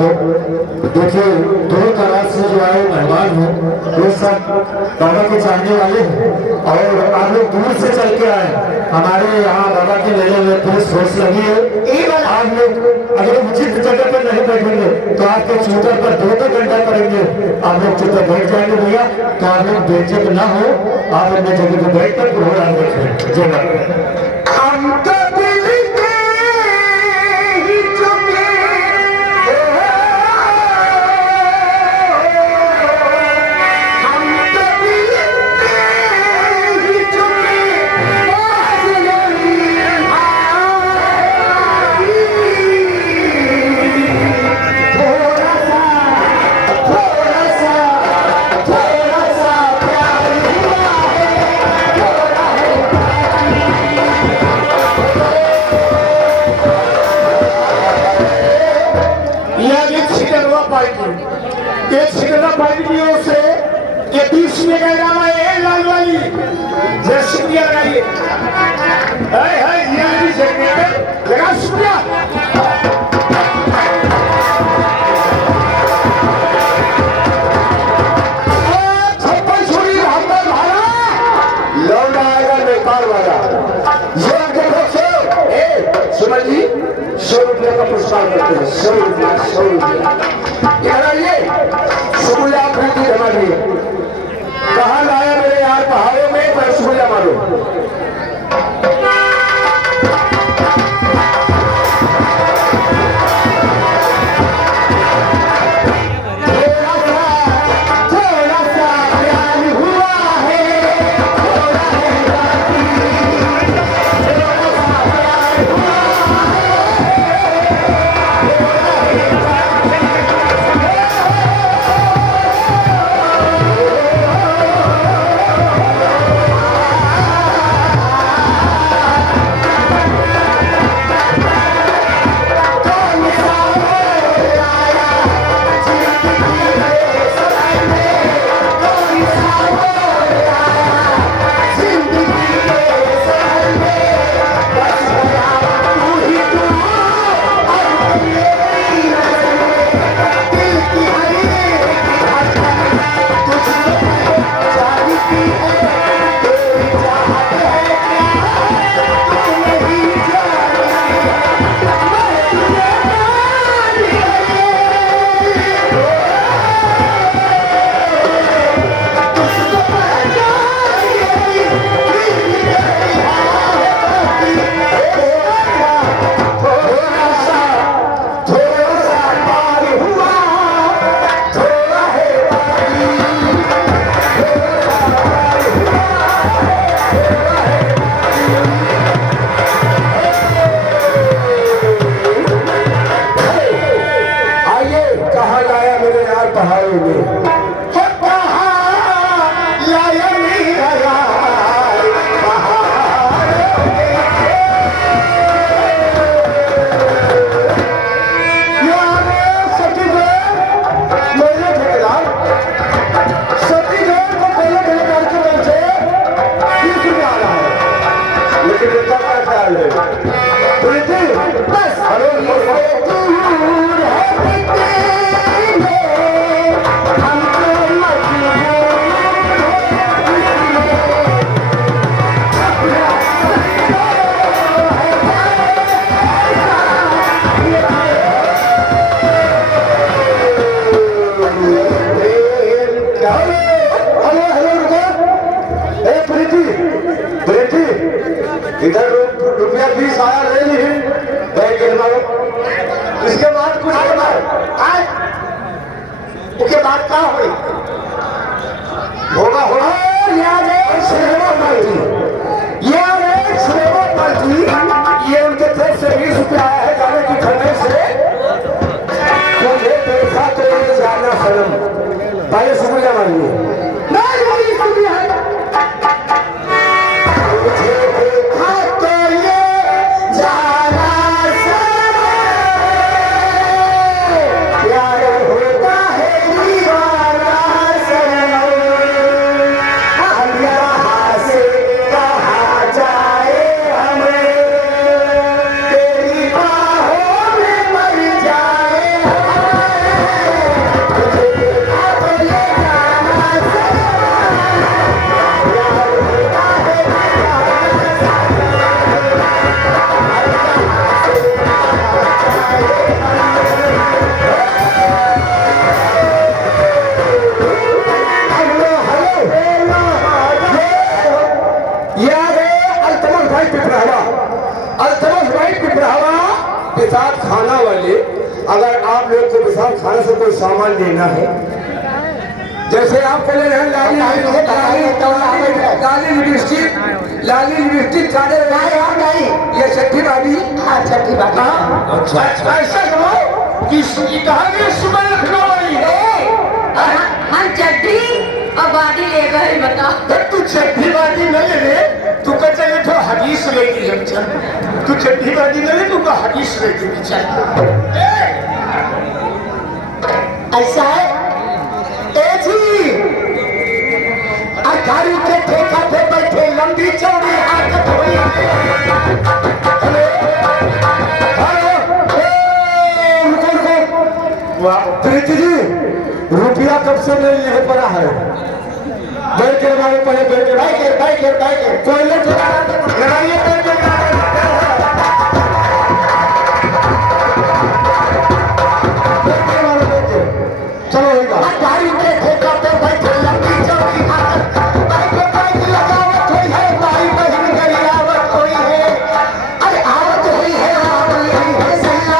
हो। देखिए दूर दराज से जो आए मेहमान हो वो सब बाबा के चाहने वाले हैं और आप लोग दूर से चल के आए। हमारे यहाँ बाबा के मेले में पुलिस फोर्स लगी है। आप लोग अगर उचित जगह पर नहीं बैठेंगे तो आपके चूतर पर 2-2 घंटा पड़ेंगे। आप लोग चुप बैठ जाएंगे भैया, तो आप लोग बेइज्जत ना हो, आप अपने जगह पर बैठ कर प्रोग्राम देखें। जय ये 20 में का नाम है लाल वाली जय शुक्रिया लगाइए। लगा शुक्रिया। छप्पन छोड़ी बहत्तर भाड़ा लौटा आएगा नेपाल वाला। ये देखो सुमन जी 100 रुपये का पुरस्कार करते हैं। 100 रुपया शुक्रिया प्रीति हमारी। कहाँ लाया मेरे यार पहाड़ों में पर शुक्रिया मारो। इधर रुपया 20 आया ले ली बैंक के मारो। इसके बाद कुछ उसके बाद क्या होगा होगा ये उनके तरफ से 20 रुपया आया है जाने की खरीदने से। मुझे देखा तो ये जाना शर्म पहले शुक्रिया मानिए। को विशाल खाने से कोई सामान लेना है, जैसे आपको ले रहे हैं लाली लिपस्टिक काले नहीं, ये छठी बाजी। हाँ छठी बाजी। अच्छा ऐसा करो कि कहा सुबह लखनऊ आई है, हम चड्डी और बाजी ले गए। बता तू छठी बाजी न ले ले, तू कह चले तो हदीस लेगी हम चल, तू छठी बाजी न ले, तू का हदीस लेगी चल। ऐसा है ए जी, गाड़ी के ठेका पे बैठे लंबी चौड़ी आदत हुई। वाह प्रीति जी, रुपया कब से नहीं पड़ा है? बैठ के हमारे पहले बैठ के कोई नहीं लगाइए चलो गाड़ी के ठेका पे बैठे लंबी चौड़ी आदत, बाइक लगावत हुई है, भाई बहन गरियावत हुई है। अरे आवत हुई है, सैया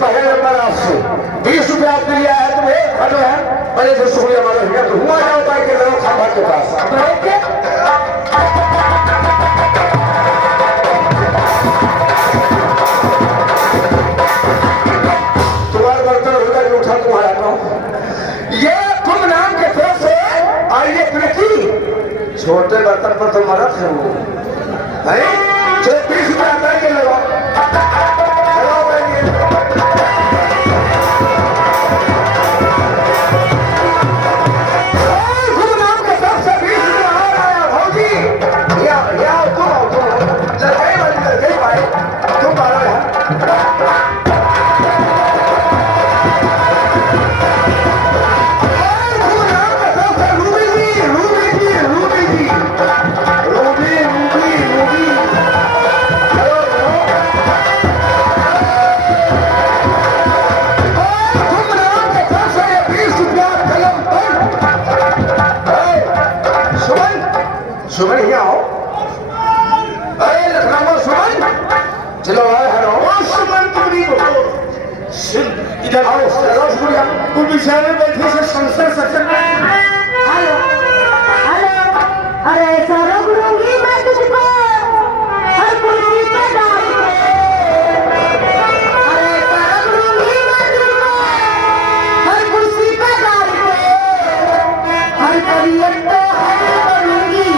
पहले नंबर आपसे 20 रुपया आपने लिया है, तुम्हें हटो है पहले से शुक्रिया मानो भैया, तो हुआ जाओ बाइक के जरूर खाबा के पास तुम्हारा बर्तन होगा जो उठा तुम्हारा नाम, ये तुम नाम के तरफ से। और ये प्रीति छोटे बर्तन पर तो मरद है वो है, चलो 20 रुपया बैठ के लगाओ। सुमन यहाँ आओ, अरे लखनऊ सुमन, चलो आए हरो सुमन, तुम नहीं बोलो, इधर आओ शुक्रिया। तुम बिचारे बैठे से संसद सचन में। हेलो हेलो, अरे ऐसा रोक लूंगी मैं तुझको हर कुर्सी पे डाल के, अरे ऐसा रोक लूंगी मैं तुझको हर कुर्सी पे डाल के, हर तबीयत तो हर करूंगी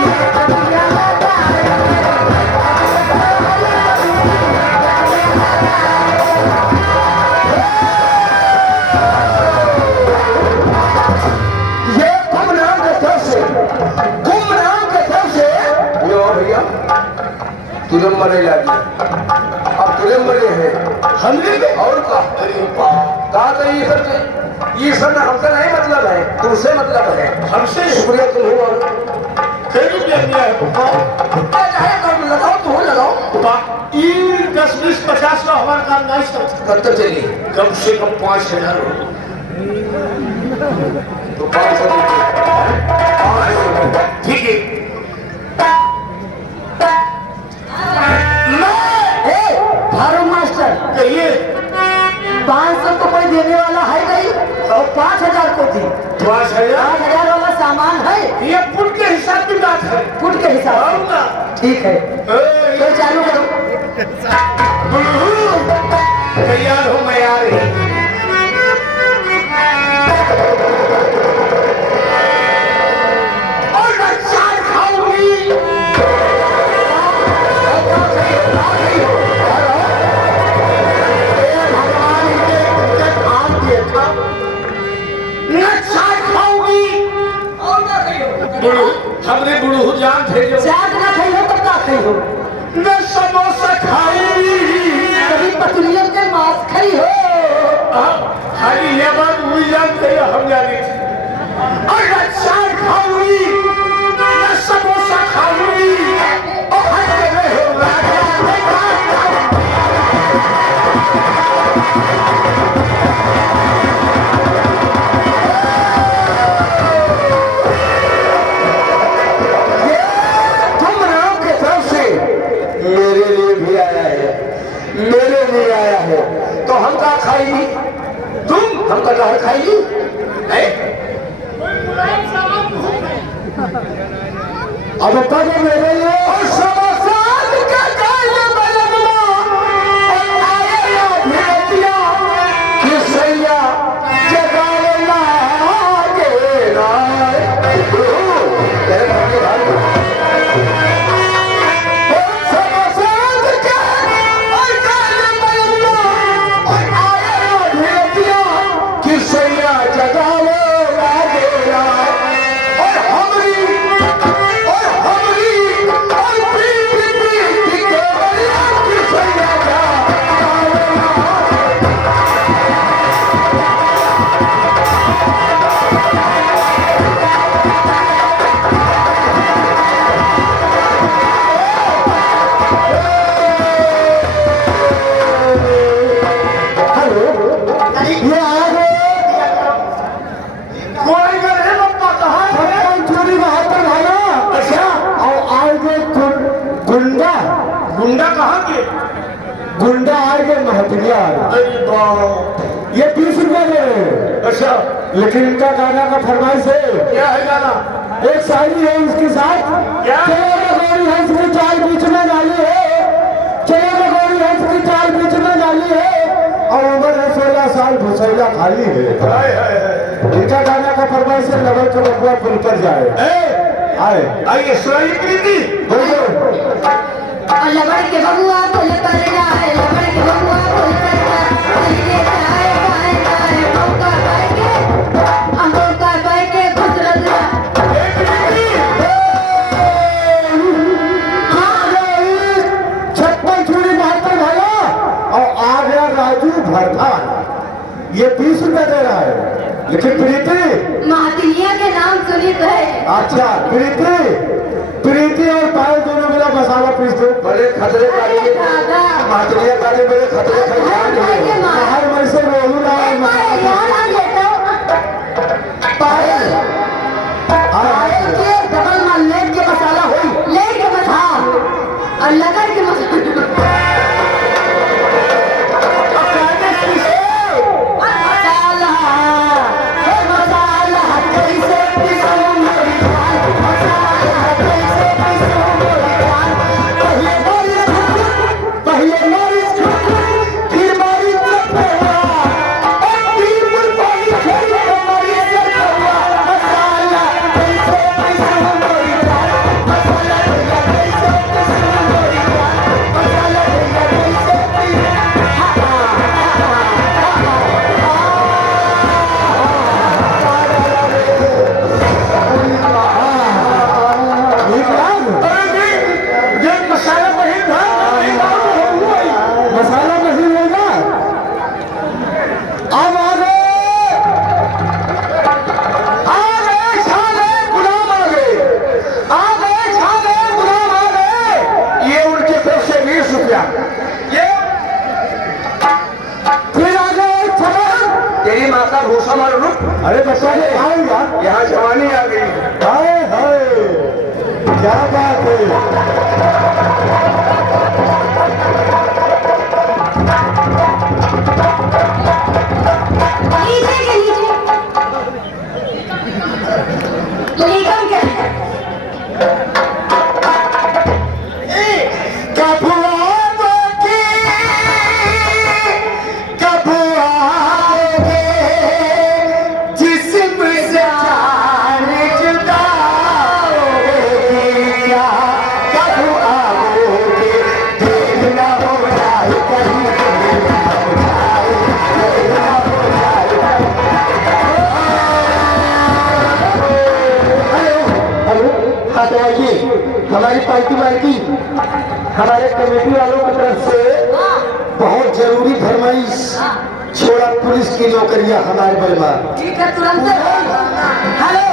तुझे मरे लगी, अब तुझे मरे है हमने और कहा तो ये सब हमसे नहीं मतलब है, तुमसे मतलब है। हमसे शुक्रिया तुम हो फिर भी है लगाओ, तुम लगाओ 10, 20, 50 का हमारा काम नहीं करते चलिए, कम से कम 5000 हो तो 500 ठीक है। मास्टर कहिए 500 तो कोई देने वाला है नहीं, और 5000 को दी, 5000 वाला सामान है, ये फुट के हिसाब की बात है, फुट के हिसाब से ठीक है, तो चालू करो। तैयार हो मैं आ रही, और चाय खाऊंगी, हमने बुढ़ू जान थे जो चाट ना खाई हो तब ना खाई हो, न समोसा खाई, कभी पतलियों के मांस खाई हो, खाली ये बात हुई जानते हैं हम जाने अगर चाय खाऊंगी मैं समोसा खाऊंगी और हर जगह हो मेरे लिए भी आया है, मेरे लिए आया है, तो हम क्या खाएंगी? तुम हम क्या खाएंगी? अब तक मेरे लिए और समोसाद का काले बलगना और आया भेटिया किसैया जगाना गेरा तेरे भाई गुंडा कहाँ के? गुंडा आएंगे महतिया ये 20 रुपए दे रहे हैं। अच्छा लेकिन इनका गाना का फरमाइश है। क्या है गाना? एक शायरी है उसके साथ क्या? चलो गौरी हंस की चाल बीच में डाली है, चलो गौरी हंस की चाल बीच में डाली है और उम्र है 16 साल भुसैला खाली है। इनका गाना का फरमाइश है लगन तो बकुआ पुल पर जाए आइए सुनाइए प्रीति और लबड़ के बबुआ पुल पर जाए, लबड़ के बबुआ पुल पर जाए, मौका पाए के खुसरत छप्पन छुरी बहत्तर भाला और आ गया राजू भरथा। ये 20 रुपए दे रहा है लेकिन प्रीति महातिनिया के नाम सुनी तो है। अच्छा प्रीति और पायल दोनों मिला मसाला पीस दो। बड़े खतरे मातरिया काले बड़े खतरे बाहर में से रोहू पायल के डबल माल लेट के मसाला हो लेट के मसाला और लगड़ के मसाला अरे बच्चा आऊंगा यहाँ जवानी आ गई। हाय हाय क्या बात है। हमारी पार्टी वाली हमारे कमेटी वालों की तरफ से बहुत जरूरी फरमाइश छोड़ा पुलिस की नौकरियां हमारे बलवा। ठीक है तुरंत। हेलो